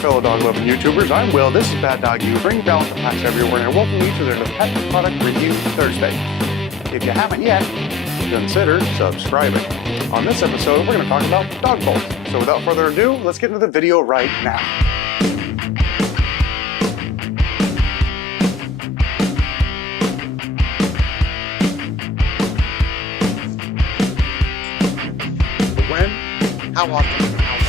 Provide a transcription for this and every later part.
fellow dog-loving YouTubers. I'm Will. This is Bad Dog You, bringing balance to pets everywhere, and I welcome you to the Pet Product Review Thursday. If you haven't yet, consider subscribing. On this episode, we're going to talk about dog bowls. So without further ado, let's get into the video right now. When, how often, and how long?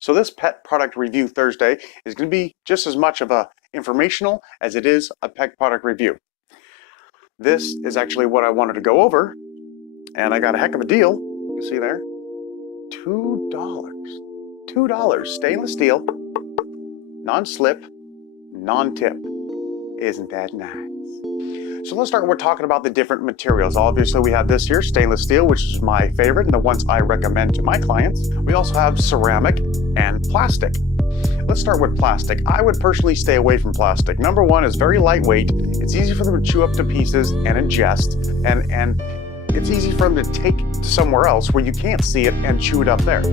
So this Pet Product Review Thursday is going to be just as much of a informational as it is a pet product review. This is actually what I wanted to go over, and I got a heck of a deal. You can see there, $2. $2, stainless steel, non-slip, non-tip. Isn't that nice? So let's start with talking about the different materials. Obviously we have this here, stainless steel, which is my favorite and the ones I recommend to my clients. We also have ceramic and plastic. Let's start with plastic. I would personally stay away from plastic. Number one, is very lightweight. It's easy for them to chew up to pieces and ingest, and it's easy for them to take to somewhere else where you can't see it and chew it up there.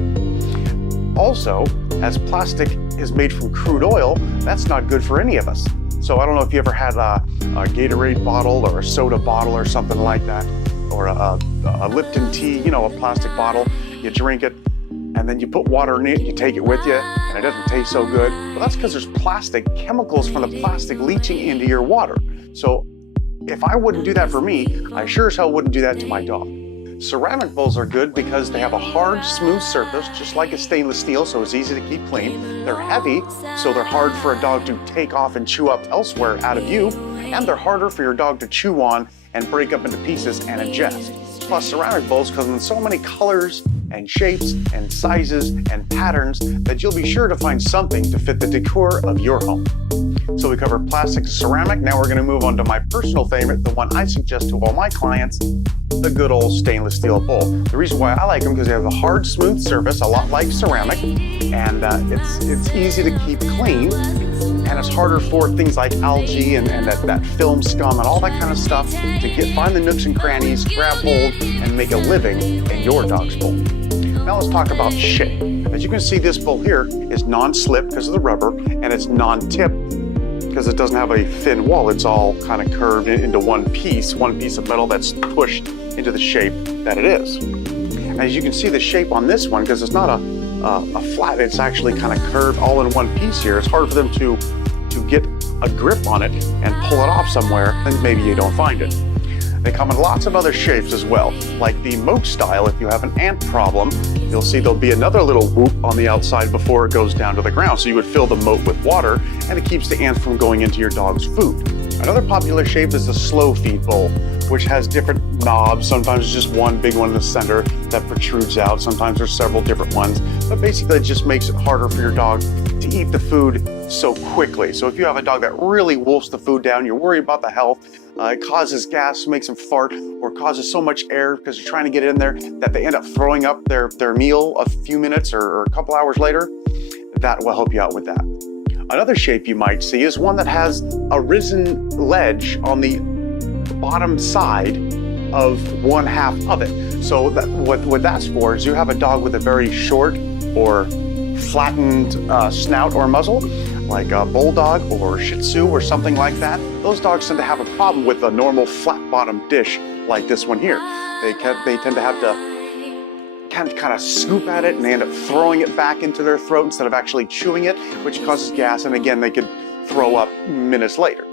Also, as plastic is made from crude oil, that's not good for any of us. So I don't know if you ever had a Gatorade bottle or a soda bottle or something like that, or a Lipton tea, you know, a plastic bottle. You drink it, and then you put water in it, you take it with you, and it doesn't taste so good. Well, that's because there's plastic chemicals from the plastic leaching into your water. So if I wouldn't do that for me, I sure as hell wouldn't do that to my dog. Ceramic bowls are good because they have a hard, smooth surface, just like a stainless steel, so it's easy to keep clean. They're heavy, so they're hard for a dog to take off and chew up elsewhere out of view, and they're harder for your dog to chew on and break up into pieces and ingest. Plus, ceramic bowls come in so many colors and shapes and sizes and patterns that you'll be sure to find something to fit the decor of your home. So we covered plastic and ceramic. Now we're going to move on to my personal favorite, the one I suggest to all my clients, the good old stainless steel bowl. The reason why I like them because they have a hard, smooth surface, a lot like ceramic, and it's easy to keep clean, and it's harder for things like algae and that film scum and all that kind of stuff to find the nooks and crannies, grab hold, and make a living in your dog's bowl. Now let's talk about shape. As you can see, this bowl here is non-slip because of the rubber, and it's non-tip because it doesn't have a thin wall. It's all kind of curved into one piece of metal that's pushed into the shape that it is. As you can see, the shape on this one, because it's not a flat, it's actually kind of curved all in one piece here. It's hard for them to get a grip on it and pull it off somewhere, and maybe you don't find it. They come in lots of other shapes as well, like the moat style. If you have an ant problem, you'll see there'll be another little whoop on the outside before it goes down to the ground. So you would fill the moat with water, and it keeps the ants from going into your dog's food. Another popular shape is the slow feed bowl, which has different knobs. Sometimes it's just one big one in the center that protrudes out. Sometimes there's several different ones, but basically it just makes it harder for your dog to eat the food so quickly. So if you have a dog that really wolfs the food down, you're worried about the health, it causes gas, makes them fart, or causes so much air because you're trying to get it in there that they end up throwing up their meal a few minutes or a couple hours later, that will help you out with that. Another shape you might see is one that has a risen ledge on the bottom side of one half of it. So what that's for is you have a dog with a very short or flattened snout or muzzle, like a bulldog or Shih Tzu or something like that. Those dogs tend to have a problem with a normal flat bottom dish like this one here. They tend to have to kind of scoop at it, and they end up throwing it back into their throat instead of actually chewing it, which causes gas, and again, they could throw up minutes later.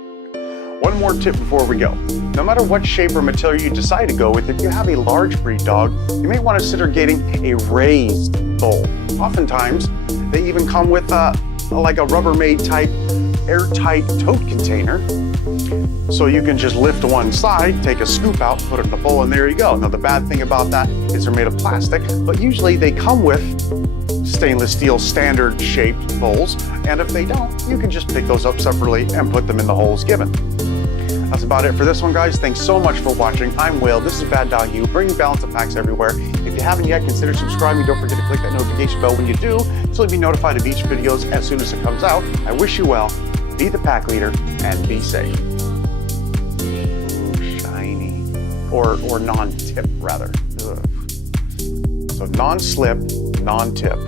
One more tip before we go. No matter what shape or material you decide to go with, if you have a large breed dog, you may want to consider getting a raised bowl. Oftentimes, they even come with like a Rubbermaid type airtight tote container. So you can just lift one side, take a scoop out, put it in a bowl, and there you go. Now the bad thing about that is they're made of plastic, but usually they come with stainless steel standard shaped bowls, and if they don't, you can just pick those up separately and put them in the holes given. That's about it for this one, guys. Thanks so much for watching. I'm Will. This is Bad Dog U, bringing balance of packs everywhere. If you haven't yet, consider subscribing. Don't forget to click that notification bell when you do, so you'll be notified of each video as soon as it comes out. I wish you well. Be the pack leader and be safe. Shiny. Or non-tip, rather. Ugh. So non-slip, non-tip.